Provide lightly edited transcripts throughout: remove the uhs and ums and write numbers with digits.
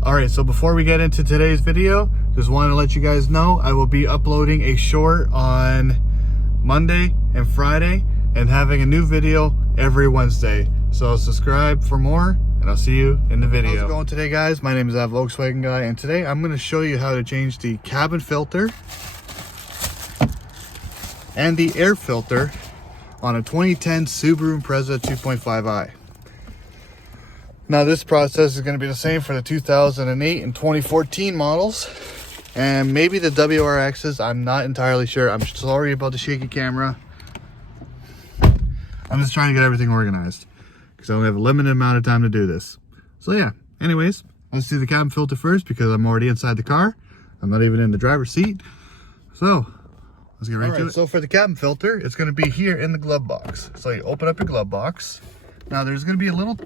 Alright, so before we get into today's video, just wanted to let you guys know I will be uploading a short on Monday and Friday and having a new video every Wednesday. So subscribe for more and I'll see you in the video. How's it going today, guys? My name is that Volkswagen guy, and today I'm going to show you how to change the cabin filter and the air filter on a 2010 Subaru Impreza 2.5i. Now this process is going to be the same for the 2008 and 2014 models, and maybe the WRXs. I'm not entirely sure. I'm sorry about the shaky camera. I'm just trying to get everything organized because I only have a limited amount of time to do this. So yeah, anyways, let's do the cabin filter first because I'm already inside the car. I'm not even in the driver's seat. So let's get right to it. So for the cabin filter, it's going to be here in the glove box. So you open up your glove box. Now there's going to be a little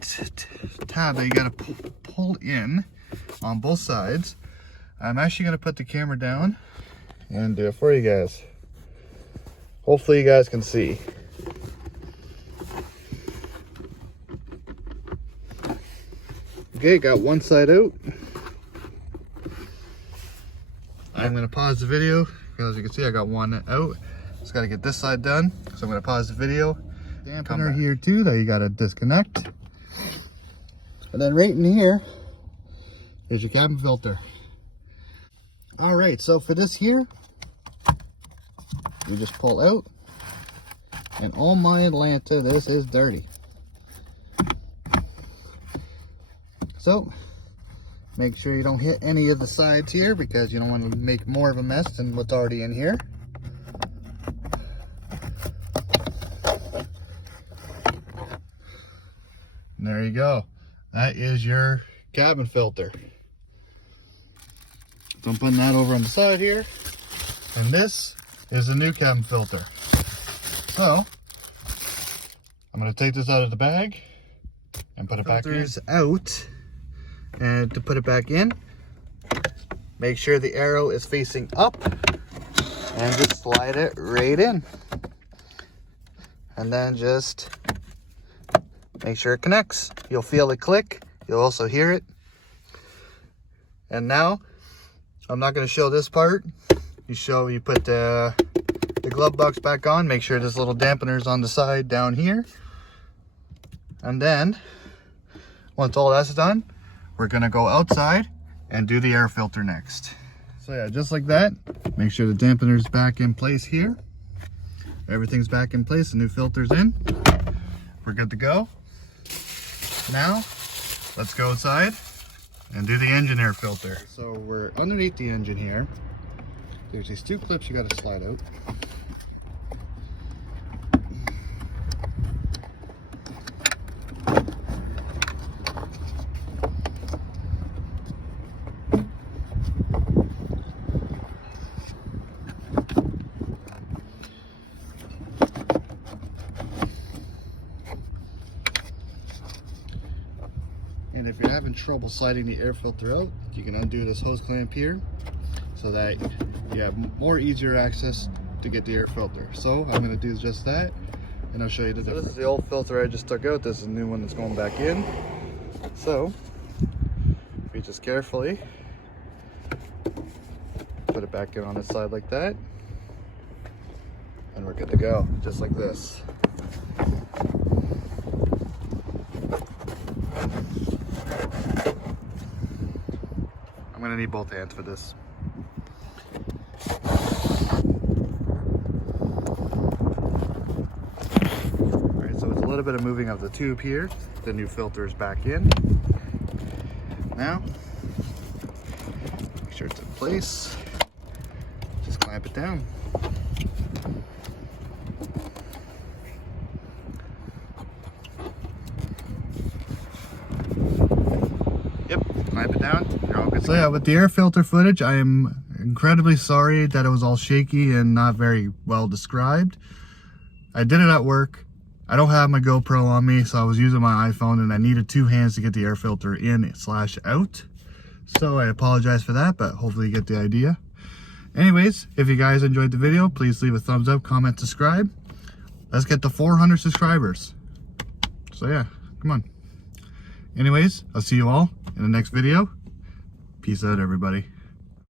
tab that you got to pull in on both sides. I'm actually going to put the camera down and do it for you guys. Hopefully you guys can see. Okay, got one side out. I'm going to pause the video because as you can see I got one out. Just got to get this side done. So I'm going to pause the video. Dampener here too that you got to disconnect. And then right in here is your cabin filter. All right, so for this here, you just pull out, and oh my Atlanta, this is dirty. So make sure you don't hit any of the sides here because you don't want to make more of a mess than what's already in here. And there you go. That is your cabin filter. So I'm putting that over on the side here. And this is the new cabin filter. So I'm going to take this out of the bag and put it back in. Out. And to put it back in, make sure the arrow is facing up and just slide it right in. And then just make sure it connects. You'll feel it click. You'll also hear it. And now, I'm not going to show this part. You put the glove box back on. Make sure this little dampener is on the side down here. And then, once all that's done, we're going to go outside and do the air filter next. So yeah, just like that. Make sure the dampener is back in place here. Everything's back in place. The new filter's in. We're good to go. Now, let's go outside and do the engine air filter. So we're underneath the engine here. There's these two clips you got to slide out. And if you're having trouble sliding the air filter out, you can undo this hose clamp here so that you have more easier access to get the air filter. So I'm going to do just that and I'll show you the difference. This is the old filter I just took out. This is the new one that's going back in. So if you just carefully put it back in on the side like that, and we're good to go, just like this. I'm gonna need both hands for this. Alright, so it's a little bit of moving of the tube here. The new filter is back in. Now, make sure it's in place. Just clamp it down. Clamp it down. You're all good. So yeah, with the air filter footage, I am incredibly sorry that it was all shaky and not very well described. I did it at work. I don't have my GoPro on me, so I was using my iPhone and I needed two hands to get the air filter in/out. So I apologize for that, but hopefully you get the idea. Anyways, if you guys enjoyed the video, please leave a thumbs up, comment, subscribe. Let's get to 400 subscribers. So yeah, come on. Anyways, I'll see you all in the next video. Peace out, everybody.